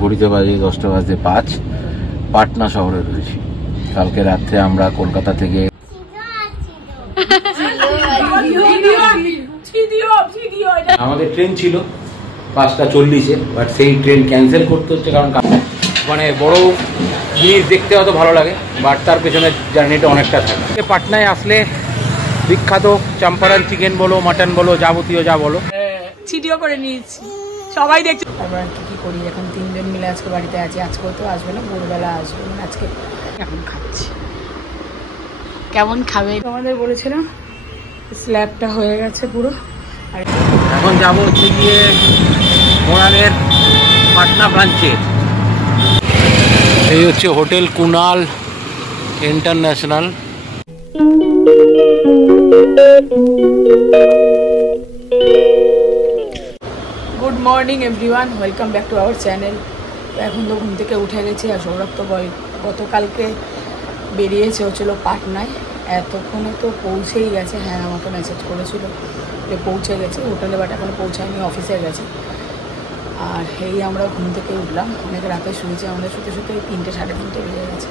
ঘড়িতে বাজে 10:05 পাটনা শহরে রয়েছি। কালকে রাত্রে আমরা কলকাতা থেকে আমাদের ট্রেন ছিল 5:40-এ, বাট সেই ট্রেন ক্যান্সেল করতে হচ্ছে কারণ মানে বড় জিনিস দেখতে হয়তো ভালো লাগে, বাট তার পেছনে জার্নিটা অনেকটা থাকে। পাটনায় আসলে বিখ্যাত চম্পারন চিকেন বলো, মাটন বলো, যাবতীয় যা বলো ভিডিও করে নিয়েছি, সবাই দেখছে। তারপর কি করি, এখন 3 জন মিলে আজকে বাড়িতে আছি। আজকেও তো আসবে না, ভোরবেলা আসবে। আজকে এখন খাচ্ছি, কেমন খাবে তোমাদের বলেছিলাম। স্ল্যাবটা হয়ে গেছে পুরো। আর এখন যাবো হচ্ছে গিয়ে মোরালের পাটনা ব্রাঞ্চে। এই হচ্ছে hotel Kunal international. Good morning everyone, welcome back to our channel. তো এখন তো ঘুম থেকে উঠে গেছি। আর সৌরভ তো গতকালকে বেরিয়েছে, হচ্ছিলো পাটনায়। এতক্ষণে তো পৌঁছেই গেছে। হ্যাঁ, আমাকে মেসেজ করেছিল যে পৌঁছে গেছে হোটেলে, বাট এখনও পৌঁছায়নি, অফিসে গেছে। আর এই আমরা ঘুম থেকে উঠলাম, অনেক রাতে শুয়েছি। আমাদের শুতে শুতে 3টে সাড়ে 3টে বেজে গেছে।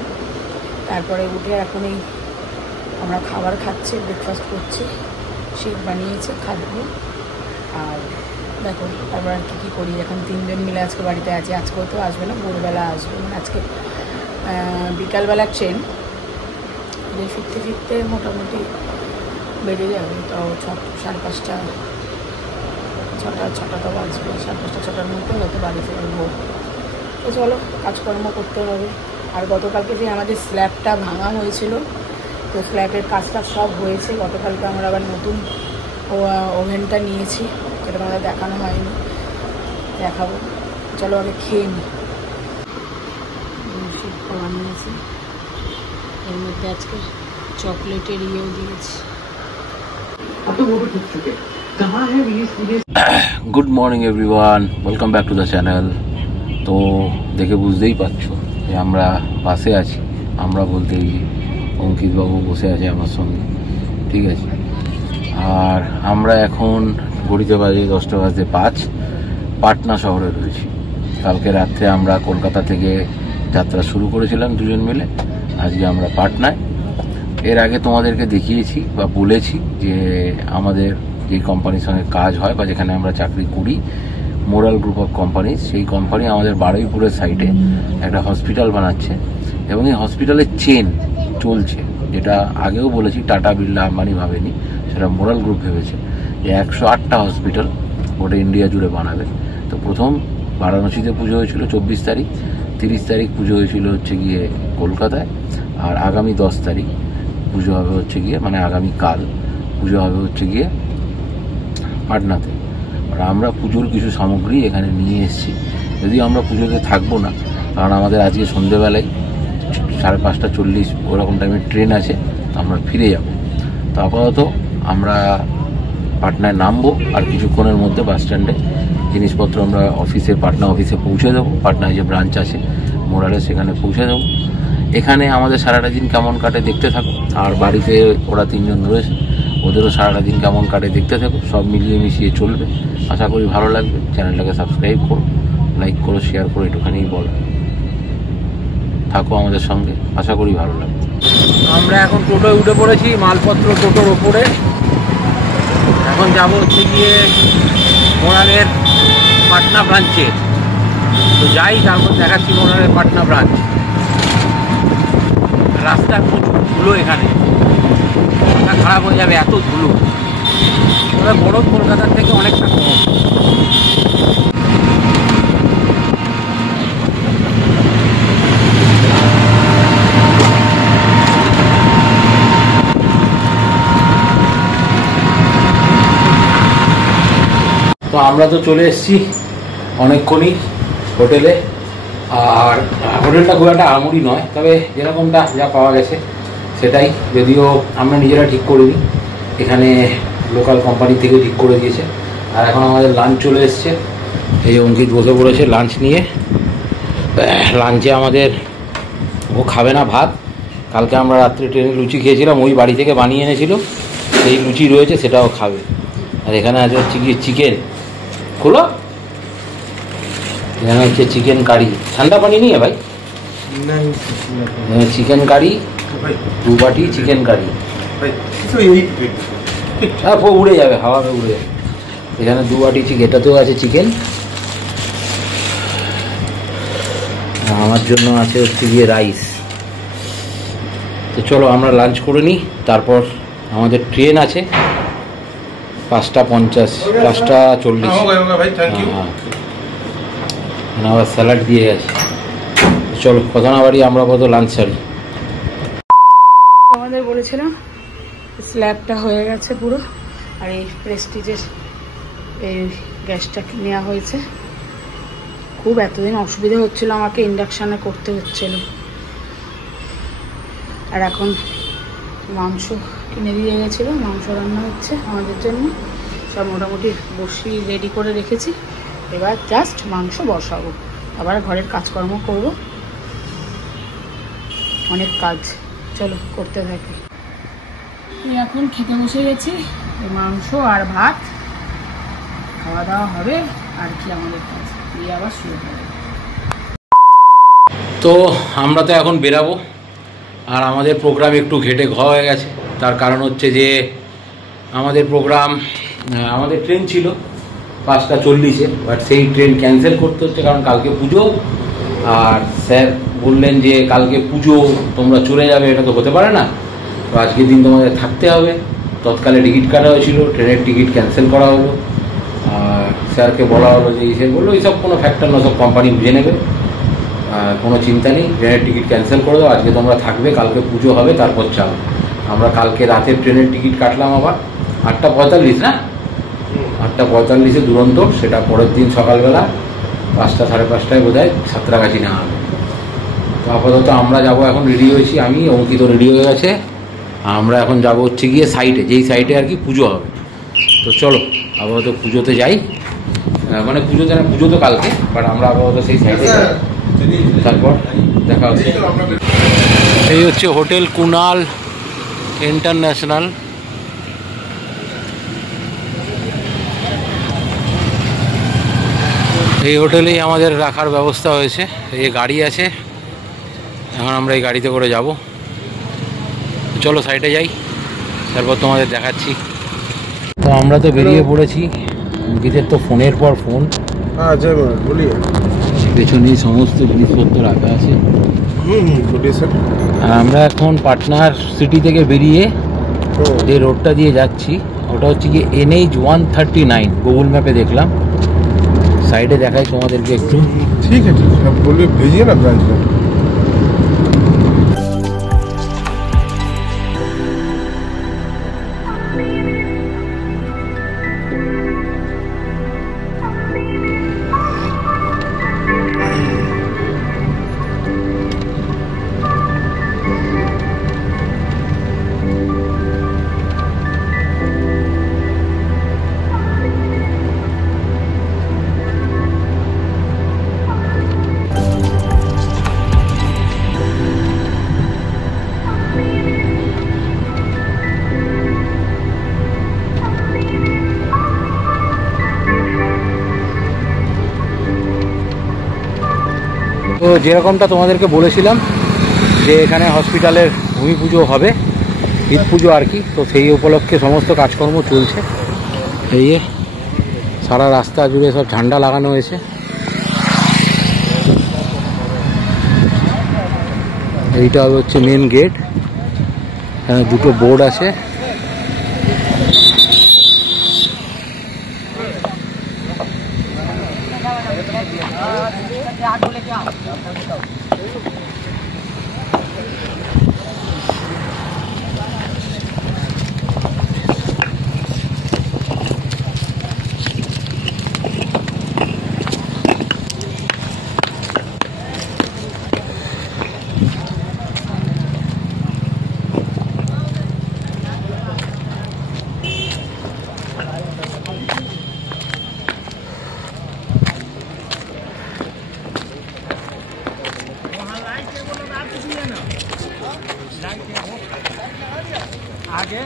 তারপরে উঠে এখন এই আমরা খাবার খাচ্ছি, ব্রেকফাস্ট করছি। শেক বানিয়েছে, খাবো। আর দেখো তারপর আর কী করি। এখন 3 জন মিলে আজকে বাড়িতে আছি। আজকেও তো আসবে না, ভোরবেলা আসবে। আজকে বিকালবেলার ট্রেন, ফিরতে ফিরতে মোটামুটি বেরিয়ে যাবে। তো 5:30 6টা তো বাজবে। 5:30 6টার মধ্যে হয়তো বাড়ি ফিরবো। তো চলো, কাজকর্ম করতে হবে। আর গতকালকে যে আমাদের স্ল্যাবটা ভাঙা হয়েছিল, তো স্ল্যাবের কাজটা সব হয়েছে। গতকালকে আমরা আবার নতুন ওভেনটা নিয়েছি, যেটা আমাদের দেখানো হয়নি, দেখাবো। চলো আগে খেয়ে নিই। শীতটা বানিয়েছি, এর মধ্যে আজকে চকলেটের ইয়েও দিয়েছি। Good morning everyone, welcome back to the channel. তো দেখে বুঝতেই পারছো যে আমরা বাসে আছি। আমরা বলতে এই অঙ্কিতবাবু বসে আছে আমার সঙ্গে, ঠিক আছে। আর আমরা এখন ঘড়িতে বাজে 10:05 পাটনা শহরে রয়েছি। কালকে রাত্রে আমরা কলকাতা থেকে যাত্রা শুরু করেছিলাম 2 জন মিলে। আজকে আমরা পাটনায়। এর আগে তোমাদেরকে দেখিয়েছি বা বলেছি যে আমাদের যে কোম্পানির সঙ্গে কাজ হয় বা যেখানে আমরা চাকরি করি, মোরাল গ্রুপ অফ কোম্পানি, সেই কোম্পানি আমাদের বারুইপুরের সাইডে একটা হসপিটাল বানাচ্ছে এবং এই হসপিটালের চেন চলছে। যেটা আগেও বলেছি, টাটা বিড়লা আম্বানি ভাবেনি, সেটা মোরাল গ্রুপ ভেবেছে যে 108টা হসপিটাল গোটা ইন্ডিয়া জুড়ে বানাবে। তো প্রথম বারাণসীতে পুজো হয়েছিল 24 তারিখ, 30 তারিখ পুজো হয়েছিল হচ্ছে গিয়ে কলকাতায়, আর আগামী 10 তারিখ পুজো হবে হচ্ছে গিয়ে, মানে আগামীকাল পুজো হবে হচ্ছে গিয়ে পাটনাতে। আর আমরা পুজোর কিছু সামগ্রী এখানে নিয়ে এসেছি। যদিও আমরা পুজোতে থাকবো না, কারণ আমাদের আজকে সন্ধ্যেবেলায় 5:40 ওরকম টাইমে ট্রেন আছে, তো আমরা ফিরে যাব। তো আপাতত আমরা পাটনায় নামবো, আর কিছুক্ষণের মধ্যে বাস স্ট্যান্ডে জিনিসপত্র আমরা পাটনা অফিসে পৌঁছে দেবো। পাটনায় যে ব্রাঞ্চ আছে মোরালে, সেখানে পৌঁছে দেবো। এখানে আমাদের সারাটা দিন কেমন কাটে দেখতে থাকো। আর বাড়িতে ওরা 3 জন রয়েছে, ওদেরও সারাটা দিন কেমন কাটে দেখতে থাকো। সব মিলিয়ে মিশিয়ে চলবে, আশা করি ভালো লাগবে। চ্যানেলটাকে সাবস্ক্রাইব করো, লাইক করো, শেয়ার করো, একটুখানিই বলো। থাকো আমাদের সঙ্গে, আশা করি ভালো লাগবে। আমরা এখন টোটোয় উঠে পড়েছি, মালপত্র টোটোর ওপরে। এখন যাবো হচ্ছে গিয়ে মোরালের পাটনা ব্রাঞ্চে। তো যাই, তারপর দেখাচ্ছি মোরালের পাটনা ব্রাঞ্চ। রাস্তার প্রচুর ধুলো, এখানে রাস্তা খারাপ হয়ে যাবে, এত ধুলো। তবে বড় কলকাতার থেকে অনেকটা কম। তো আমরা তো চলে এসেছি অনেকক্ষণই হোটেলে। আর হোটেলটা খুব একটা আমুরি নয়, তবে যেরকমটা যা পাওয়া গেছে সেটাই। যদিও আমরা নিজেরা ঠিক করিনি, এখানে লোকাল কোম্পানি থেকে ঠিক করে দিয়েছে। আর এখন আমাদের লাঞ্চ চলে এসছে। এই অঙ্কিত বসে পড়েছে লাঞ্চ নিয়ে। লাঞ্চে আমাদের, ও খাবে না ভাত, কালকে আমরা রাত্রে ট্রেনে লুচি খেয়েছিলাম, ওই বাড়ি থেকে বানিয়ে এনেছিল, সেই লুচি রয়েছে, সেটাও খাবে। আর এখানে আছে হচ্ছে কি চিকেন। খোলো, এখানে হচ্ছে চিকেন কারি, ঠান্ডা পানি নিয়ে ভাই, চিকেন কারি 2 বাটি চিকেন কারি। হ্যাঁ উড়ে যাবে, হাওয়াতে উড়ে যাবে। এখানে 2 বাটি চিকেন, এটাতেও আছে চিকেন। আমার জন্য আছে হচ্ছে গিয়ে রাইস। তো চলো আমরা লাঞ্চ করে নিই, তারপর আমাদের ট্রেন আছে 5:50, 5:40। আবার স্যালাড দিয়ে গেছে। চলো কথা না বাড়ি, আমরা কত লাঞ্চ সারি। আমাদের বলেছিলাম স্ল্যাবটা হয়ে গেছে পুরো, আর এই প্রেস্টিজের এই গ্যাসটা নেওয়া হয়েছে। খুব এতদিন অসুবিধা হচ্ছিল, আমাকে ইন্ডাকশানে করতে হচ্ছিল। আর এখন মাংস কিনে দিয়ে গেছিলো, মাংস রান্না হচ্ছে আমাদের জন্য। সব মোটামুটি বসিয়ে রেডি করে রেখেছি, এবার জাস্ট মাংস বসাবো, আবার ঘরের কাজকর্ম করব, অনেক কাজ। চলো করতে থাকি। এখন খেতে বসে গেছি, মাংস আর ভাত খাওয়া দাওয়া হবে। আর কি আমাদের কাজ, দিয়ে আবার শুরু হবে। তো আমরা তো এখন বেরাবো, আর আমাদের প্রোগ্রাম একটু ঘেটে হয়ে গেছে। তার কারণ হচ্ছে যে আমাদের প্রোগ্রাম, আমাদের ট্রেন ছিল 5:40-এ, বাট সেই ট্রেন ক্যান্সেল করতে হচ্ছে, কারণ কালকে পুজো। আর স্যার বললেন যে কালকে পুজো তোমরা চলে যাবে, এটা তো হতে পারে না, তো আজকের দিন তোমাদের থাকতে হবে। তৎকালে টিকিট কাটা হয়েছিল, ট্রেনের টিকিট ক্যান্সেল করা হলো। আর স্যারকে বলা হলো যে, সে বললো এইসব কোনো ফ্যাক্টর না, সব কোম্পানি বুঝে নেবে, কোনো চিন্তা নেই, ট্রেনের টিকিট ক্যান্সেল করে দাও, আজকে তোমরা থাকবে, কালকে পুজো হবে, তারপর চাও। আমরা কালকে রাতের ট্রেনের টিকিট কাটলাম আবার 8:45, না 8:45-এ দুরন্ত, সেটা পরের দিন সকালবেলা 5টা সাড়ে 5টায় বোধহয় সাঁতরাগাছি নেওয়া হবে। তো আপাতত আমরা যাব, এখন রেডি হয়েছি, আমি অঙ্কিত রেডি হয়ে গেছে। আমরা এখন যাব হচ্ছে গিয়ে সাইটে, যেই সাইটে আর কি পুজো হবে। তো চলো আপাতত পুজোতে যাই, মানে পুজোতে না, পুজো তো কালকে, বাট আমরা আপাতত সেই সাইটে যাই, তারপর দেখা হচ্ছে। এই হচ্ছে হোটেল কুনাল ইন্টারন্যাশনাল। এই হোটেলেই আমাদের রাখার ব্যবস্থা হয়েছে, এই গাড়ি আছে, এখন আমরা এই গাড়িতে করে যাব। চলো সাইডে যাই, তারপর তোমাদের দেখাচ্ছি। তো আমরা তো বেরিয়ে পড়েছি, গীতের তো ফোনের পর ফোন, পেছনেই সমস্ত জিনিসপত্র রাখা আছে। আর আমরা এখন পাটনার সিটি থেকে বেরিয়ে যে রোডটা দিয়ে যাচ্ছি, ওটা হচ্ছে কি NH 139, গুগল ম্যাপে দেখলাম। সাইডে দেখাই তোমাদেরকে একটু। ঠিক আছে, বলবে ভেজিয়ে না ব্রাঞ্চটা। তো যেরকমটা তোমাদেরকে বলেছিলাম যে এখানে হসপিটালের ভূমি পুজো হবে, ঈদ পুজো আর কি, তো সেই উপলক্ষে সমস্ত কাজকর্ম চলছে। এই সারা রাস্তা জুড়ে সব ঝান্ডা লাগানো হয়েছে। এইটা হচ্ছে মেন গেট, এখানে দুটো বোর্ড আছে। आगे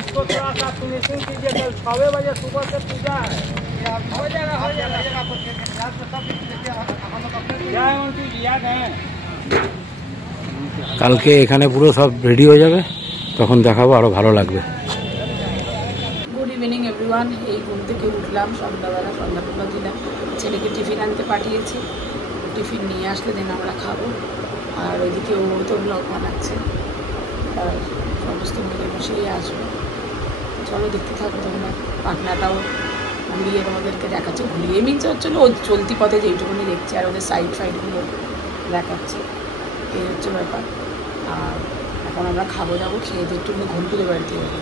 इसको थोड़ा सा फिनिशिंग कीजिए, कल 6 बजे सुबह से पूजा है। কালকে এখানে পুরো সব রেডি হয়ে যাবে, তখন দেখাবো, আরো ভালো লাগবে। Good evening everyone. এই ঘুম থেকে উঠলাম সন্ধ্যাবেলা, সন্ধ্যাবেলা দিলাম, ছেলেকে টিফিন আনতে পাঠিয়েছি, টিফিন নিয়ে আসলে দিন আমরা খাবো। আর ওইদিকে ও তো ব্লগ বানাচ্ছে, আর সমস্ত মিলে বসেই আসবে। চলো দেখতে থাকো তোমরা। পাটনাটাও ঘুরিয়ে তোমাদেরকে দেখাচ্ছে, ঘুরিয়ে মিনছে হচ্ছিলো ও চলতি পথে যেইটুকুনি দেখছে, আর ওদের সাইড ফাইডগুলো দেখাচ্ছে, এই হচ্ছে ব্যাপার। আর এখন আমরা খাবো যাবো, খেয়ে দিয়ে একটু ঘন্টুদের বাড়িতে যাবো।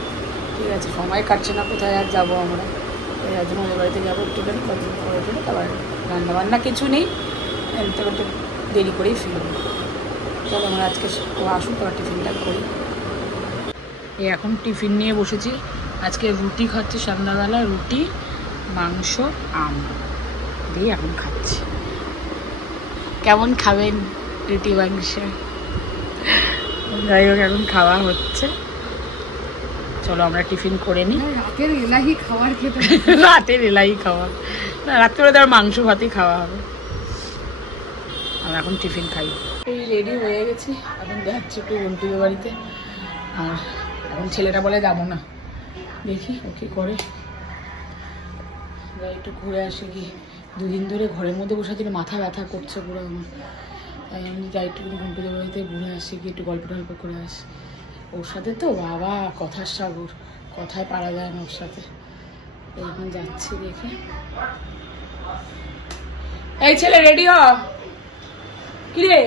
ঠিক আছে, সময় কাটছে না, কোথায় আর যাবো আমরা, এই জন্য ওদের বাড়িতে যাবো একটুখানি, কদিন পরে জন্য। তারপর রান্নাবান্না কিছু নেই, তবে একটু দেরি করেই ফিরবো। চলো আমরা আজকে ও আসুন, তারপর টিফিনটা করি। এই এখন টিফিন নিয়ে বসেছি, আজকে রুটি খাচ্ছি সন্ধ্যাবেলা, রুটি মাংস আম দিয়ে এখন খাচ্ছি। কেমন খাবেন রুটি মাংস? যাই হোক এখন খাওয়া হচ্ছে, চলো আমরা টিফিন করে নিই। রাতের এলাহি খাবার খেতে, রাতের এলাহি খাওয়া না, রাত্রে তো আর মাংস ভাতই খাওয়া হবে। আমরা এখন টিফিন খাই। এই রেডি হয়ে গেছি, এখন যাচ্ছি একটু ঘন্টুদের বাড়িতে। আর এখন ছেলেটা বলে যাবো না, দেখি ও কি করে। একটু ঘুরে আসি, কি দুদিন ধরে ঘরের মধ্যে বসে দিলে মাথা ব্যথা করছে পুরো আমার, তাই আমি যাই একটু ঘন্টুদের বাড়িতে ঘুরে আসি, কি একটু গল্প টল্প করে আসি। ওর সাথে তো বাবা কথার সাগর, কথায় পারা যায় না ওর সাথে। এখন যাচ্ছি দেখে। এই ছেলে রেডি হ, কি রে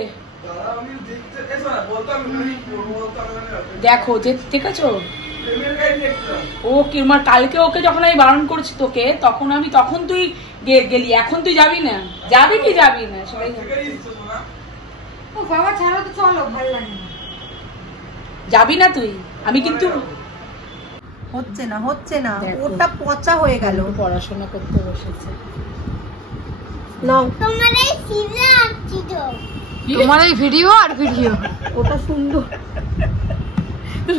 দেখো যে ঠিক আছে। ও কিরমার কালকে ওকে যখন আমি বারণ করছি তোকে, তখন তুই গেলি, এখন তুই যাবি না? যাবি কি যাবি না? সবাই ও বাবা ছাড়া তো চলো, ভালো লাগে না। যাবি না তুই? আমি কিন্তু হচ্ছে না, ওটা পচা হয়ে গেল। পড়াশোনা করতে বসেছে। নাও তোমার এই সিজা আসছি তো, তোমার এই ভিডিও আর ভিডিও, ওটা সুন্দর,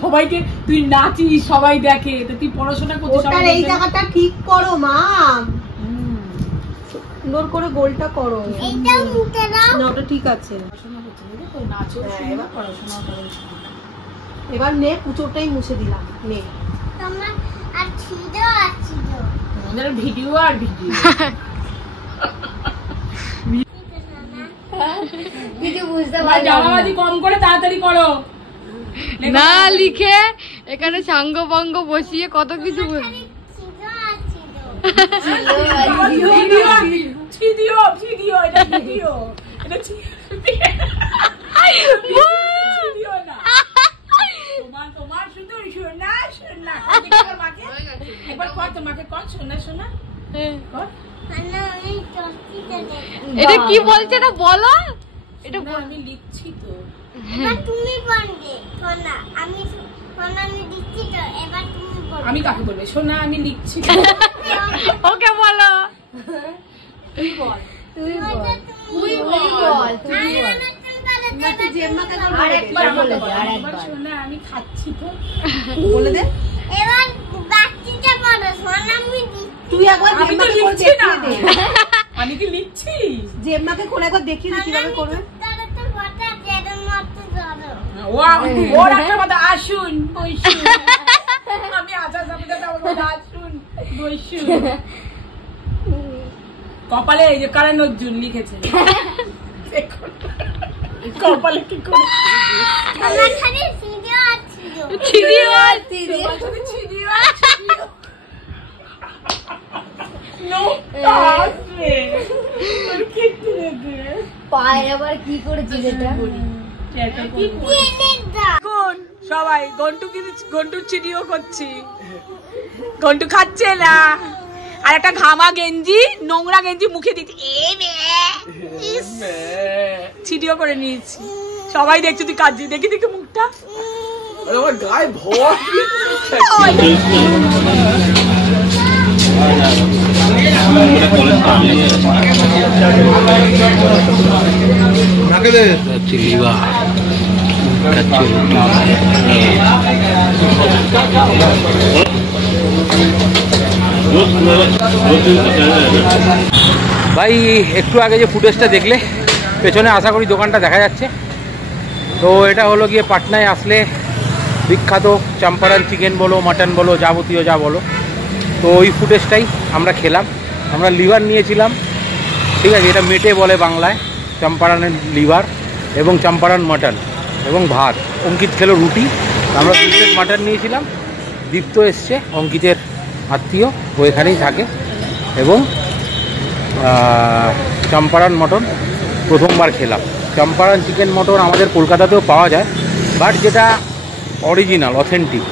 সবাইকে তুই নাচিস, সবাই দেখে, তো তুই পড়াশোনা করছিস। ওটার এই জায়গাটা ঠিক করো মা, সুন্দর করে গোলটা করো। এইটা মুখে দাও। না ওটা ঠিক আছে। পড়াশোনা করছিস তো, নাচও এবার পড়াশোনা করো। এবার নে, কুচোটাই মুছে দিলাম, নে। তোমার আর সিজা আসছি তো, আমাদের ভিডিও আর ভিডিও। কিছু বুঝতে জামাবাজি কম করে তাড়াতাড়ি করো না লিখে এখানে সাঙ্গ বঙ্গ বসিয়ে কত কিছু সিজা আসছি তো। তোমার শুধু শোনা শোনা, একবার কর তোমাকে, কর শোনা শোনা কর। না আমি চলছিতে দেখো। এটা কি বলছে না বলো, এটা আমি লিখছি তো। এবার তুমি বলবে সোনা, আমি সোনা আমি দিচ্ছি তো, এবার তুমি বলবে। আমি কাকে বলবো? শোনা আমি লিখছি। ওকে বলো, তুই বল। না তুই জেম্মাকে শোনা আমি খাচ্ছি তো, বলে দে। এবার বাকিটা বলো, সোনা আমি দিচ্ছি। তুই একবার আমি তো জেম্মাকে করে লিখছি না। দেখিয়ে দে। আমি কি লিখছি? জেম্মাকে করে একবার দেখিয়ে দে কিভাবে করবে। তো বটা যেরকম মতো ধরো। ওর একটা কথা, আসুন বসুন। আমি আচার সাথে আসুন বসুন। কপালে এই যে কারণ নজরুল লিখেছে, কপালে কি করে আমার খালি সিজা আসছি তো। পায়ে আবার কি করেছিস এটা? সবাই গন্টুর চিঠিও করছি, গন্টু খাচ্ছে না। আর একটা ঘামা গেঞ্জি, নোংরা গেঞ্জি মুখে দিচ্ছি, চিঠিও করে নিয়েছি। সবাই দেখছি তুই কাজ, দেখি দেখি মুখটা। আমার গায়ে ভর নাকে দে চিলিবা ভাই একটু আগে যে ফুটেজটা দেখলে পেছনে আশা করি দোকানটা দেখা যাচ্ছে। তো এটা হলো গিয়ে পাটনায় আসলে বিখ্যাত চম্পারন চিকেন বলো, মাটন বলো, যাবতীয় যা বলো। তো ওই ফুটেজটাই আমরা খেলাম। আমরা লিভার নিয়েছিলাম, ঠিক আছে, এটা মেটে বলে বাংলায়, চম্পারনের লিভার এবং চম্পারন মাটন এবং ভাত। অঙ্কিত খেলো রুটি। আমরা 2 প্লেট মাটন নিয়েছিলাম। দীপ্ত এসছে, অঙ্কিতের আত্মীয়, ও এখানেই থাকে। এবং চম্পারন মটন প্রথমবার খেলাম। চম্পারন চিকেন মটন আমাদের কলকাতাতেও পাওয়া যায়, বাট যেটা অরিজিনাল অথেন্টিক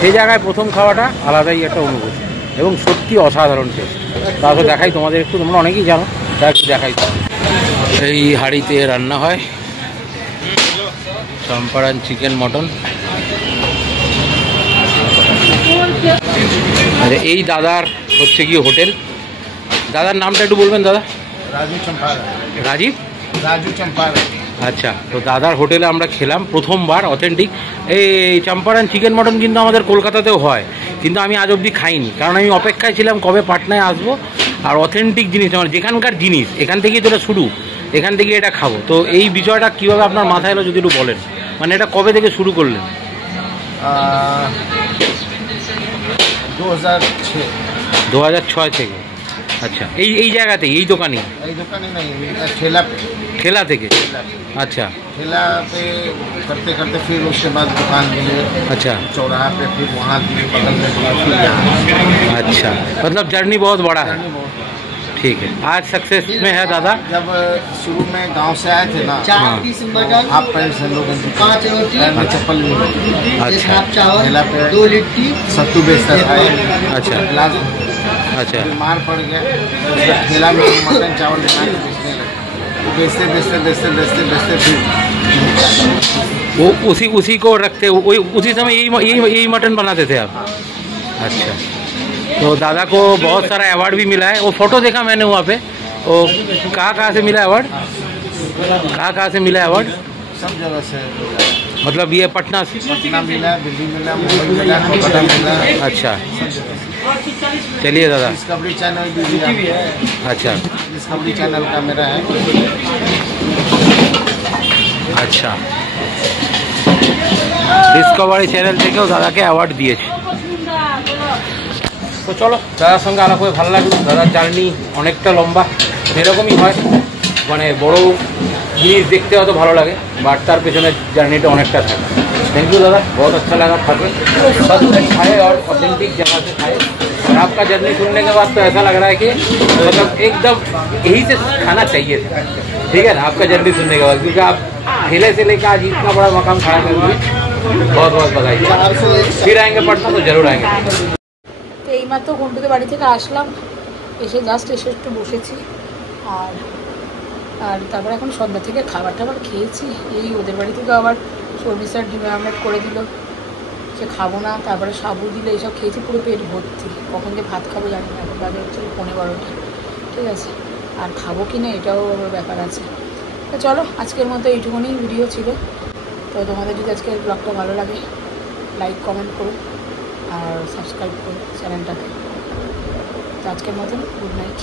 সেই জায়গায় প্রথম খাওয়াটা আলাদাই একটা অনুভূতি এবং সত্যি অসাধারণ টেস্ট। তারপর দেখাই তোমাদের একটু, তোমরা অনেকেই জানো, তা একটু দেখাই। এই হাঁড়িতে রান্না হয় চম্পারন চিকেন মটন। আচ্ছা, এই দাদার হচ্ছে কি হোটেল, দাদার নামটা একটু বলবেন দাদা? राजू चंपारण। রাজীব राजू चंपारण। আচ্ছা, তো দাদার হোটেলে আমরা খেলাম প্রথমবার অথেন্টিক। এই চম্পারন চিকেন মটন কিন্তু আমাদের কলকাতাতেও হয়, কিন্তু আমি আজ অবধি খাইনি, কারণ আমি অপেক্ষায় ছিলাম কবে পাটনায় আসবো আর অথেন্টিক জিনিস, মানে যেখানকার জিনিস, এখান থেকেই তো এটা শুরু, এখান থেকে এটা খাবো। তো এই বিষয়টা কীভাবে আপনার মাথায় এলো যদি একটু বলেন, মানে এটা কবে থেকে শুরু করলেন? 2006 থেকে। আচ্ছা, এই জায়গাতেই, এই দোকানে? এই দোকানে नहीं, ठेला पे। ठेला থেকে। अच्छा, ठेला पे करते करते फिर उसके बाद दुकान मिले। अच्छा, चौराहा पे, फिर वहाँ दिए बगल में, फिर यहाँ। अच्छा, मतलब जर्नी बहुत बड़ा है। ठीक है, आज सक्सेस में है दादा। जब शुरू में गांव से आए थे ना, हाँ। हाफ पैंट से लोग पैर में चप्पल नहीं होती। अच्छा, ठेला पे 2 लिट्टी सत्तू बेचता था। अच्छा। गिलास। अच्छा, बीमार पड़ गया, उसका ठेला में मटन चावल बना के बेचने लगे। बेचते बेचते बेचते बेचते बेचते फिर वो उसी को रखते, उसी समय यही मटन बनाते थे आप? अच्छा, तो दादा को बहुत सारा अवार्ड भी मिला है। वो फोटो देखा मैंने वहाँ पे। वो कहाँ से मिला अवार्ड? कहाँ से मिला अवार्ड? सब जगह से। मतलब ये पटना से? पटना मिला, दिल्ली मिला, मुंबई मिला, कोलकाता मिला। अच्छा, चलिए दादा। डिस्कवरी चैनल भी दिया। अच्छा, डिस्कवरी चैनल का मेरा है। अच्छा, ডিসকভারি চ্যানেল থেকেও দাদাকে অ্যাওয়ার্ড দিয়েছে। তো চলো, দাদার সঙ্গে আলাপ হয়ে ভালো লাগলো। দাদার জার্নি অনেকটা লম্বা, এরকমই হয়, মানে বড় জিনিস দেখতে হয়তো ভালো লাগে, বাট তার পেছনে জার্নিটা অনেকটা থাকে। थैंक यू दादा, बहुत अच्छा लगा खा के। सब खाए और ऑथेंटिक जगह से खाए। और आपका जर्नी सुनने के बाद तो ऐसा लग रहा है कि मतलब एकदम यही से खाना चाहिए था, ठीक है ना, आपका जर्नी सुनने के बाद, क्योंकि आप ठेले से लेकर आज इतना बड़ा मकाम खाया करते हैं। बहुत बहुत बधाई। फिर आएंगे पटना तो जरूर आएंगे। তো এইমাত্র ঘন্টুদের বাড়ি থেকে আসলাম, এসে জাস্ট এসে একটু বসেছি। আর আর তারপর এখন সন্ধ্যা থেকে খাবার টাবার খেয়েছি। এই ওদের বাড়ি থেকে আবার সর্বিসার ডিম আমলেট করে দিল, সে খাবো না, তারপরে সাবু দিলে, এইসব খেয়েছি, পুরো পেট ভর্তি। কখন যে ভাত খাবো জানি না, এখন বাজে হচ্ছে 11:15, ঠিক আছে। আর খাবো কি না এটাও আবার ব্যাপার আছে। তো চলো, আজকের মতো এইটুকুনি ভিডিও ছিল। তো তোমাদের যদি আজকের ব্লগটা ভালো লাগে, লাইক কমেন্ট করো আর সাবস্ক্রাইব করো চ্যানেলটাকে। তো আজকের মতন গুড নাইট।